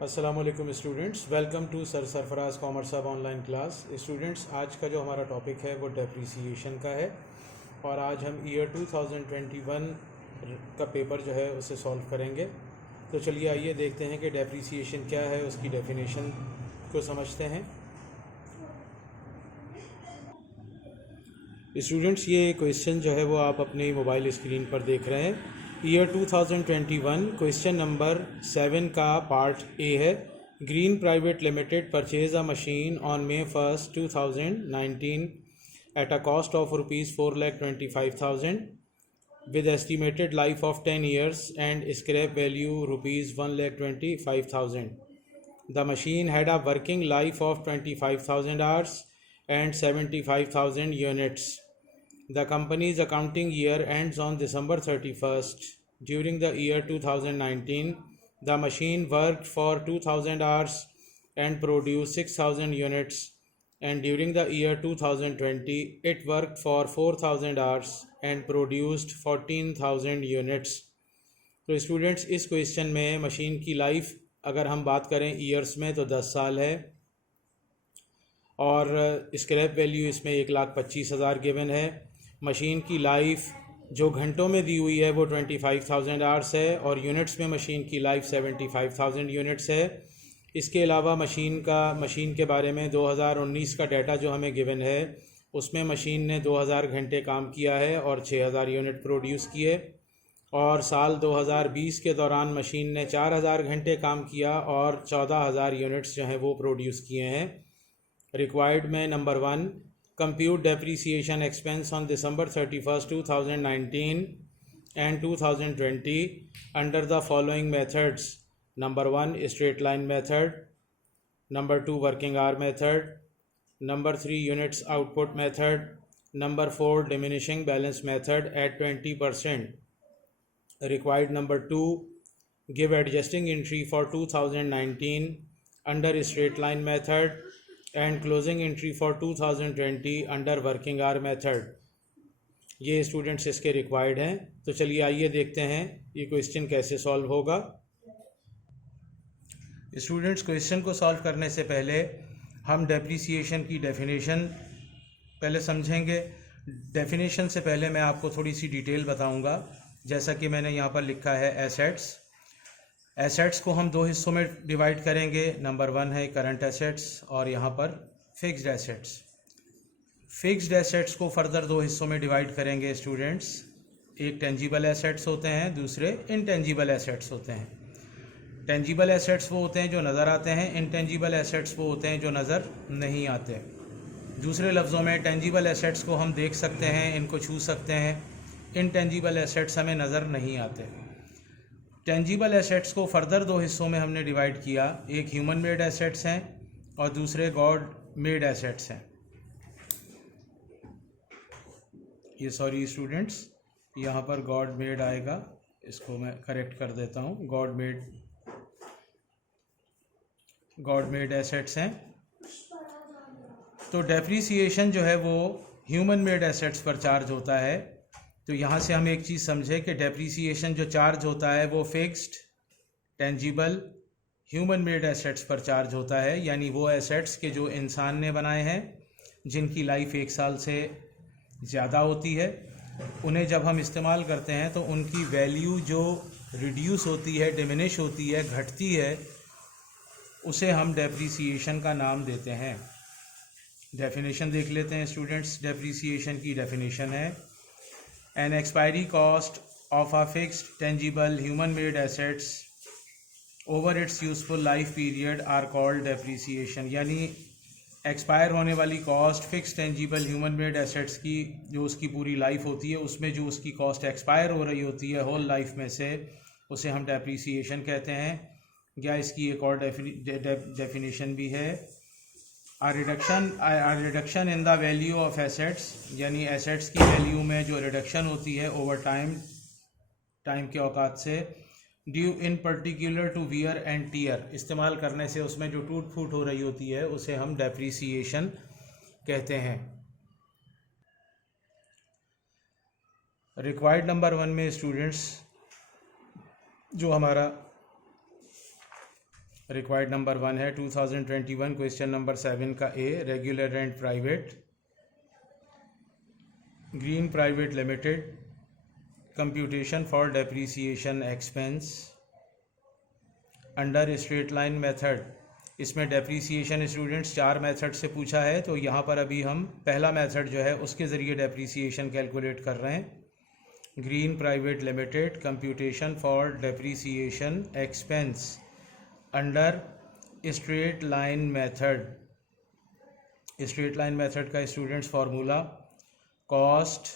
अस्सलामुअलैकुम students, welcome to sir Sarfaraz commerce hub online class. Students, आज का जो हमारा टॉपिक है वो डेप्रीसिएशन का है और आज हम ईयर 2021 का पेपर जो है उसे सॉल्व करेंगे। तो चलिए आइए देखते हैं कि डेप्रीसिएशन क्या है, उसकी डेफिनेशन को समझते हैं। स्टूडेंट्स, ये क्वेश्चन जो है वो आप अपने मोबाइल स्क्रीन पर देख रहे हैं। ईयर 2021 क्वेश्चन नंबर 7 का पार्ट ए है। Green private limited purchase a machine on May 1st 2019 at a cost of rupees 4,25,000 with estimated life of 10 years and scrap value rupees 1,25,000. The machine had a working life of 25,000 hours and 75,000 units. The company's accounting year ends on December 31st. During the year 2019, the machine worked for 2,000 hours and produced 6,000 units. And during the year 2020, it worked for 4,000 hours and produced 14,000 units. तो students, इस question में machine की life अगर हम बात करें years में तो 10 साल है और स्क्रैप वैल्यू इसमें 1,25,000 गिवन है। मशीन की लाइफ जो घंटों में दी हुई है वो 25,000 आवर्स है और यूनिट्स में मशीन की लाइफ 75,000 यूनिट्स है। इसके अलावा मशीन के बारे में 2019 का डाटा जो हमें गिवन है उसमें मशीन ने 2000 घंटे काम किया है और 6000 यूनिट प्रोड्यूस किए। और साल 2020 के दौरान मशीन ने 4000 घंटे काम किया और 14,000 यूनिट्स जो हैं वो प्रोड्यूस किए हैं। रिक्वायर्ड में number 1, compute depreciation expense on December 31st 2019 and 2020 under the following methods. Number 1, straight line method. Number 2, working hour method. Number 3, units output method. Number 4, diminishing balance method at 20%. Required number 2, give adjusting entry for 2019 under straight line method and closing entry for 2020 under working hour method. ये students इसके required हैं। तो चलिए आइए देखते हैं ये question कैसे सॉल्व होगा। स्टूडेंट्स, क्वेश्चन को सॉल्व करने से पहले हम डेप्रीसिएशन की डेफिनेशन पहले समझेंगे। डेफिनेशन से पहले मैं आपको थोड़ी सी डिटेल बताऊंगा। जैसा कि मैंने यहाँ पर लिखा है एसेट्स को हम 2 हिस्सों में डिवाइड करेंगे। नंबर 1 है करंट एसेट्स और यहाँ पर फिक्स्ड एसेट्स। फिक्स्ड एसेट्स को फर्दर 2 हिस्सों में डिवाइड करेंगे स्टूडेंट्स। एक टेंजिबल एसेट्स होते हैं, दूसरे इनटेंजिबल एसेट्स होते हैं। टेंजिबल एसेट्स वो होते हैं जो नज़र आते हैं, इनटेंजिबल एसेट्स वो होते हैं जो नज़र नहीं आते। दूसरे लफ्ज़ों में टेंजिबल एसेट्स को हम देख सकते हैं, इनको छू सकते हैं। इनटेंजिबल एसेट्स हमें नज़र नहीं आते। टेंजिबल एसेट्स को फर्दर 2 हिस्सों में हमने डिवाइड किया। एक ह्यूमन मेड एसेट्स हैं और दूसरे गॉड मेड एसेट्स हैं। ये सॉरी स्टूडेंट्स, यहाँ पर गॉड मेड आएगा, इसको मैं करेक्ट कर देता हूँ। गॉड मेड एसेट्स हैं। तो डेप्रीसिएशन जो है वो ह्यूमन मेड एसेट्स पर चार्ज होता है। तो यहाँ से हम एक चीज़ समझे कि डेप्रीसिएशन जो चार्ज होता है वो fixed, tangible, human made assets पर चार्ज होता है। यानी वो एसेट्स के जो इंसान ने बनाए हैं, जिनकी लाइफ 1 साल से ज़्यादा होती है, उन्हें जब हम इस्तेमाल करते हैं तो उनकी वैल्यू जो रिड्यूस होती है, डिमिनिश होती है, घटती है, उसे हम डेप्रीसिएशन का नाम देते हैं। डेफिनेशन देख लेते हैं स्टूडेंट्स। डेप्रीसिएशन की डेफिनेशन है an expiry cost of a fixed tangible human made assets over its useful life period are called depreciation। यानी एक्सपायर होने वाली cost fix tangible human made assets की जो उसकी पूरी लाइफ होती है, उसमें जो उसकी कॉस्ट एक्सपायर हो रही होती है होल लाइफ में से, उसे हम डेप्रीसिएशन कहते हैं। या इसकी एक और डेफिनेशन भी है, A reduction in the value of assets, यानी एसेट्स की वैल्यू में जो रिडक्शन होती है ओवर टाइम के औकात से, due in particular to wear and tear, इस्तेमाल करने से उसमें जो टूट फूट हो रही होती है उसे हम डेप्रीसिएशन कहते हैं। रिक्वायर्ड नंबर 1 में स्टूडेंट्स जो हमारा रिक्वायर्ड नंबर 1 है 2021 क्वेश्चन नंबर 7 का A, regular and private, green private limited, computation for depreciation expense under straight line method. इसमें डेप्रीसिएशन स्टूडेंट्स 4 मेथड से पूछा है, तो यहाँ पर अभी हम पहला मेथड जो है उसके ज़रिए डेप्रीसिएशन कैलकुलेट कर रहे हैं। Green private limited, computation for depreciation expense under straight line method. Straight line method का students formula cost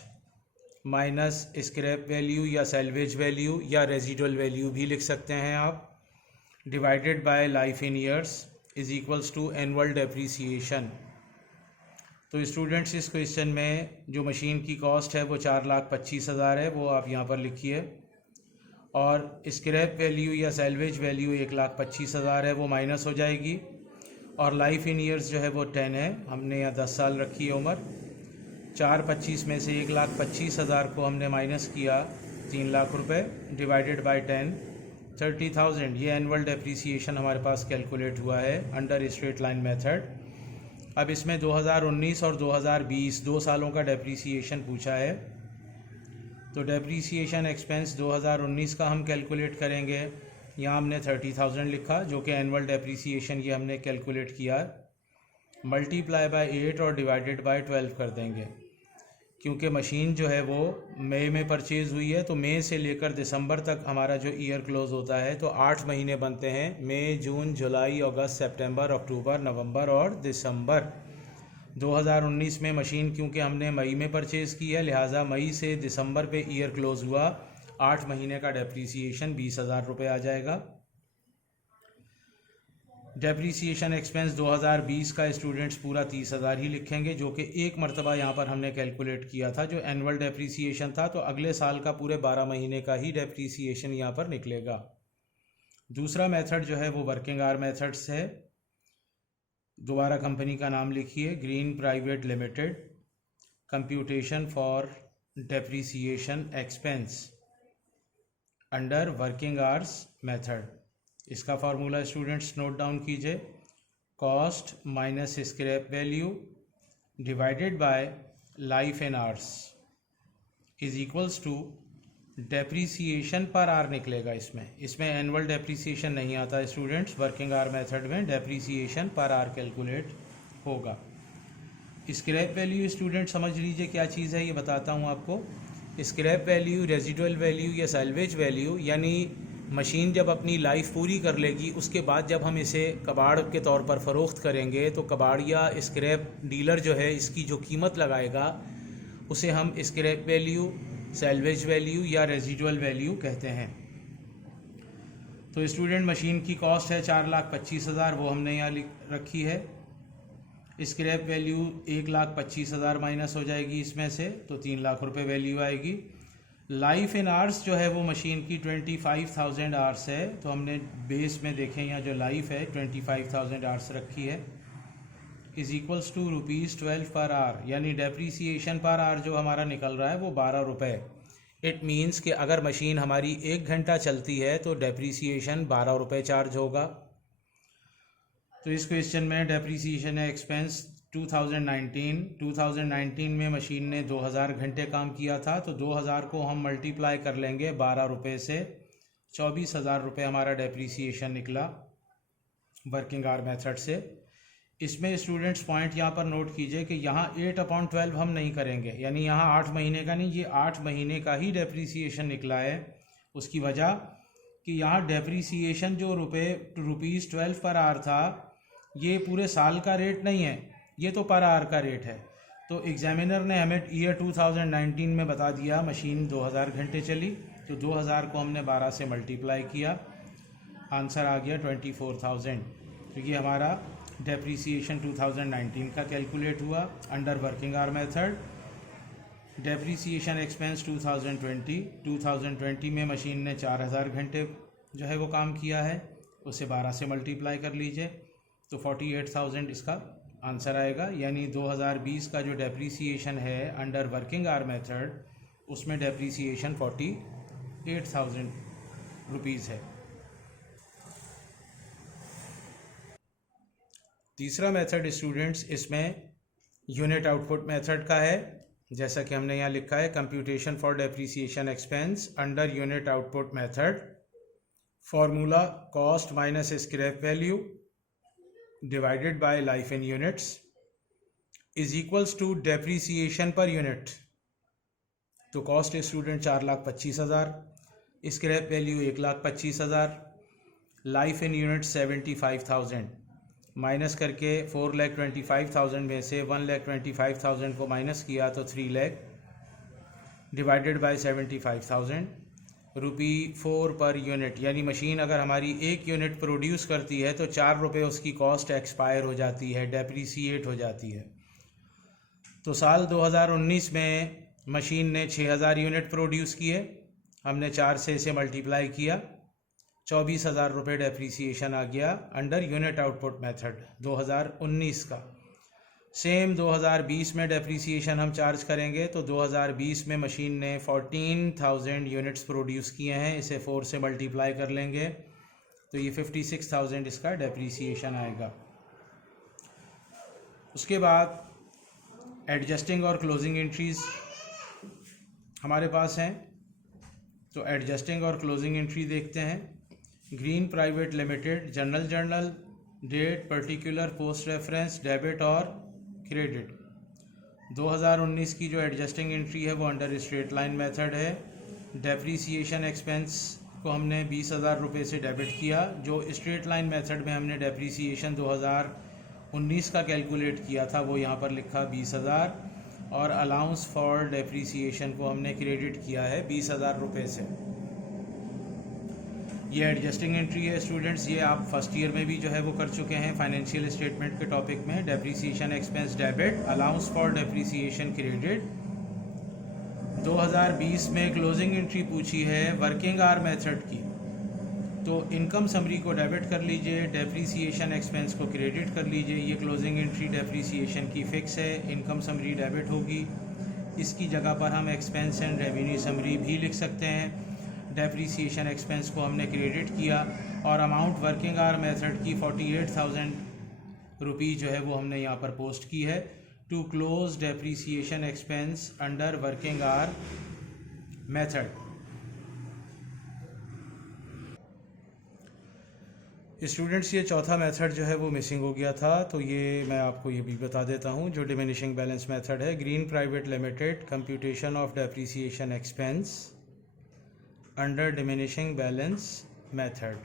minus scrap value या सैल्वेज वैल्यू या रेजिडुअल वैल्यू भी लिख सकते हैं आप, divided by life in years is equals to annual depreciation. तो students इस क्वेश्चन में जो मशीन की कॉस्ट है वो 4,25,000 है, वो आप यहाँ पर लिखिए, और स्क्रैप वैल्यू या सैल्वेज वैल्यू 1,25,000 है, वो माइनस हो जाएगी, और लाइफ इन ईयर्स जो है वो 10 है, हमने यहाँ 10 साल रखी है उम्र। 4,25,000 में से 1,25,000 को हमने माइनस किया 3 लाख रुपये, डिवाइडेड बाय 10 30,000। ये एनुअल डेप्रीसिएशन हमारे पास कैलकुलेट हुआ है अंडर स्ट्रेट लाइन मेथड। अब इसमें 2019 और 2020 2 सालों का डेप्रीसिएशन पूछा है, तो डेप्रीसिएशन एक्सपेंस 2019 का हम कैलकुलेट करेंगे। यहाँ हमने 30,000 लिखा जो कि एनुअल डेप्रीसिएशन ये हमने कैलकुलेट किया, मल्टीप्लाई बाय 8 और डिवाइडेड बाय 12 कर देंगे। क्योंकि मशीन जो है वो मई में परचेज़ हुई है, तो मई से लेकर दिसंबर तक हमारा जो ईयर क्लोज होता है तो 8 महीने बनते हैं, मई, जून, जुलाई, अगस्त, सितंबर, अक्टूबर, नवंबर और दिसंबर। 2019 में मशीन क्योंकि हमने मई में परचेज़ की है, लिहाजा मई से दिसंबर पे ईयर क्लोज हुआ, 8 महीने का डेप्रीसिएशन 20,000 रुपये आ जाएगा। डेप्रीसिएशन एक्सपेंस 2020 का स्टूडेंट्स पूरा 30,000 ही लिखेंगे, जो कि एक मरतबा यहाँ पर हमने कैलकुलेट किया था जो एनुअल डेप्रीसिएशन था, तो अगले साल का पूरे 12 महीने का ही डेप्रीसिएशन यहाँ पर निकलेगा। दूसरा मेथड जो है वो वर्किंग आवर मेथड्स है। दोबारा कंपनी का नाम लिखिए, Green private limited, computation for depreciation expense under working hours method. इसका फार्मूला स्टूडेंट्स नोट डाउन कीजिए, cost minus scrap value divided by life in hours is equals to depreciation per hour निकलेगा। इसमें annual depreciation नहीं आता students, working hour method में depreciation per hour calculate होगा। Scrap value student समझ लीजिए क्या चीज़ है, ये बताता हूँ आपको। स्क्रैप वैल्यू, रेजिडुअल वैल्यू या सैल्वेज वैल्यू, यानी मशीन जब अपनी लाइफ पूरी कर लेगी उसके बाद जब हम इसे कबाड़ के तौर पर फ़रोख्त करेंगे तो कबाड़िया स्क्रैप डीलर जो है इसकी जो कीमत लगाएगा उसे हम स्क्रैप वैल्यू, सैल्वेज वैल्यू या रेजिडुअल वैल्यू कहते हैं। तो स्टूडेंट मशीन की कॉस्ट है 4,25,000, वो हमने यहाँ रखी है। स्क्रैप वैल्यू 1,25,000 माइनस हो जाएगी इसमें से, तो 3 लाख रुपये वैल्यू आएगी। लाइफ इन आवर्स जो है वो मशीन की 25,000 आवर्स है, तो हमने बेस में देखें यहाँ जो लाइफ है 25,000 आवर्स रखी है, is equals to ₹12 per hour, यानी डेप्रीसिएशन पर आवर जो हमारा निकल रहा है वो 12 रुपये। इट मीन्स कि अगर मशीन हमारी 1 घंटा चलती है तो डेप्रीसिएशन 12 रुपये चार्ज होगा। तो इस क्वेश्चन में डेप्रीसिएशन एक्सपेंस 2019 में मशीन ने 2000 घंटे काम किया था, तो 2000 को हम मल्टीप्लाई कर लेंगे 12 रुपये से, 24,000 रुपये हमारा डेप्रीसिएशन निकला वर्किंग आवर मेथड से। इसमें स्टूडेंट्स पॉइंट यहाँ पर नोट कीजिए कि यहाँ 8/12 हम नहीं करेंगे, यानी यहाँ 8 महीने का नहीं, ये 8 महीने का ही डेप्रीसिएशन निकला है। उसकी वजह कि यहाँ डेप्रीसिएशन जो ₹12 पर आवर था ये पूरे साल का रेट नहीं है, ये तो पर आवर का रेट है। तो एग्जामिनर ने हमें ईयर 2019 में बता दिया मशीन 2000 घंटे चली, तो 2000 को हमने 12 से मल्टीप्लाई किया, आंसर आ गया 24,000। तो ये हमारा डेप्रीसिएशन 2019 का कैलकुलेट हुआ under working hour method. Depreciation expense 2020 में मशीन ने 4000 घंटे जो है वो काम किया है, उसे 12 से मल्टीप्लाई कर लीजिए तो 48,000 इसका आंसर आएगा। यानी 2020 का जो डेप्रीसिएशन है अंडर वर्किंग आवर मेथड उसमें डेप्रीसिएशन 48,000 रुपीज़ है। तीसरा मेथड स्टूडेंट्स इसमें यूनिट आउटपुट मेथड का है, जैसा कि हमने यहाँ लिखा है computation for depreciation expense under unit output method. Formula cost minus scrap value divided by life in units is equals to depreciation per unit. तो cost student 4,25,000, scrap value 1,25,000, life in unit 75,000, minus करके 4,25,000 में से 1,25,000 को minus किया तो 3 lakh divided by 75,000 rupee 4 per unit. यानी machine अगर हमारी 1 यूनिट प्रोड्यूस करती है तो 4 रुपये उसकी कॉस्ट एक्सपायर हो जाती है, डेप्रीसिएट हो जाती है। तो साल 2019 में मशीन ने 6,000 यूनिट प्रोड्यूस किए, हमने 4 से इसे मल्टीप्लाई किया, 24,000 रुपये डेप्रीसिएशन आ गया अंडर यूनिट आउटपुट मेथड 2019 का। सेम 2020 में डेप्रीसिएशन हम चार्ज करेंगे तो 2020 में मशीन ने 14,000 यूनिट्स प्रोड्यूस किए हैं, इसे 4 से मल्टीप्लाई कर लेंगे तो ये 56,000 इसका डेप्रीसिएशन आएगा। उसके बाद एडजस्टिंग और क्लोजिंग एंट्रीज हमारे पास हैं, तो एडजस्टिंग और क्लोजिंग एंट्री देखते हैं। Green private limited journal date particular post reference debit और क्रेडिट। 2019 की जो एडजस्टिंग एंट्री है वो अंडर स्ट्रेट लाइन मेथड है। डेप्रीसिएशन एक्सपेंस को हमने 20,000 रुपये से डेबिट किया। जो स्ट्रेट लाइन मेथड में हमने डेप्रीसिएशन 2019 का कैलकुलेट किया था वो यहाँ पर लिखा 20,000, और अलाउंस फॉर डेप्रीसिएशन को हमने क्रेडिट किया है 20,000 रुपये से। ये एडजस्टिंग एंट्री है स्टूडेंट्स, ये आप फर्स्ट ईयर में भी जो है वो कर चुके हैं फाइनेंशियल स्टेटमेंट के टॉपिक में। Depreciation expense debit, allowance for depreciation credit. 2020 में क्लोजिंग एंट्री पूछी है वर्किंग आवर मेथड की, तो इनकम समरी को डेबिट कर लीजिए, डेप्रीसिएशन एक्सपेंस को क्रेडिट कर लीजिए। ये क्लोजिंग एंट्री डेप्रीसिएशन की फिक्स है, इनकम समरी डेबिट होगी। इसकी जगह पर हम एक्सपेंस एंड रेवेन्यू समरी भी लिख सकते हैं। डेप्रीसिएशन एक्सपेंस को हमने क्रेडिट किया और अमाउंट वर्किंग आवर मेथड की 48,000 रुपीज़ जो है वो हमने यहाँ पर पोस्ट की है to close depreciation expense under working hour method. Students ये चौथा मेथड जो है वो मिसिंग हो गया था, तो ये मैं आपको ये भी बता देता हूँ। जो डिमिनिशिंग बैलेंस मेथड है, green private limited computation of depreciation expense under diminishing balance method.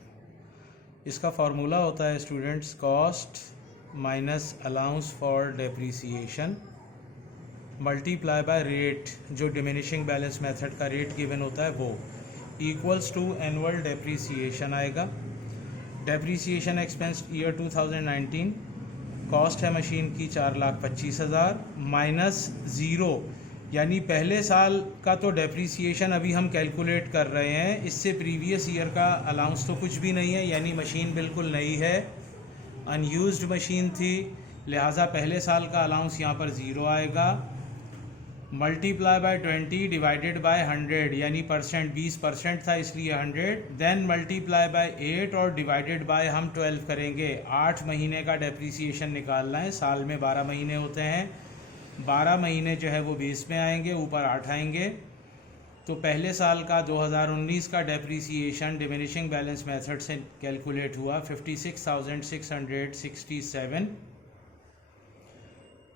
इसका फार्मूला होता है students cost minus allowance for depreciation multiply by rate, जो डिमिनिशिंग बैलेंस मेथड का रेट गिवन होता है वो, इक्वल्स टू एनुअल डेप्रीसिएशन आएगा। डेप्रीसिएशन एक्सपेंस ईयर 2019, कॉस्ट है मशीन की 4,25,000 माइनस ज़ीरो, यानी पहले साल का तो डेप्रीसिएशन अभी हम कैलकुलेट कर रहे हैं, इससे प्रीवियस ईयर का अलाउंस तो कुछ भी नहीं है, यानी मशीन बिल्कुल नई है, अनयूज्ड मशीन थी, लिहाजा पहले साल का अलाउंस यहाँ पर ज़ीरो आएगा। मल्टीप्लाई बाय 20 डिवाइडेड बाय 100, यानी परसेंट 20% था इसलिए 100, देन मल्टीप्लाई बाय 8 और डिवाइडेड बाय हम 12 करेंगे। 8 महीने का डेप्रीसिएशन निकालना है, साल में 12 महीने होते हैं, 12 महीने जो है वो बेस में आएंगे, ऊपर 8 आएंगे। तो पहले साल का 2019 का डेप्रीसिएशन डिमिनिशिंग बैलेंस मेथड से कैलकुलेट हुआ 56,667।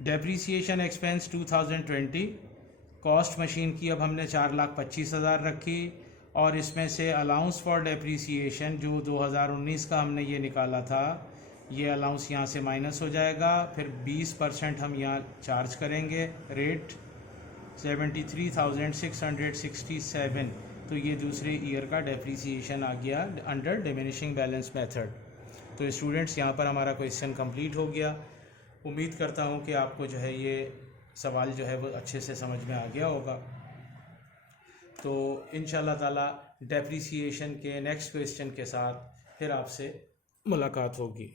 डेप्रीसिएशन एक्सपेंस 2020, कॉस्ट मशीन की अब हमने 4,25,000 रखी और इसमें से अलाउंस फॉर डेप्रीसिएशन जो 2019 का हमने ये निकाला था, ये अलाउंस यहाँ से माइनस हो जाएगा, फिर 20% हम यहाँ चार्ज करेंगे रेट 73,667। तो ये दूसरे ईयर का डेप्रीसिएशन आ गया अंडर डिमिनिशिंग बैलेंस मेथड। तो स्टूडेंट्स यहाँ पर हमारा क्वेश्चन कंप्लीट हो गया। उम्मीद करता हूँ कि आपको जो है ये सवाल जो है वो अच्छे से समझ में आ गया होगा। तो इंशाल्लाह ताला डेप्रीसिएशन के नेक्स्ट क्वेश्चन के साथ फिर आपसे मुलाकात होगी।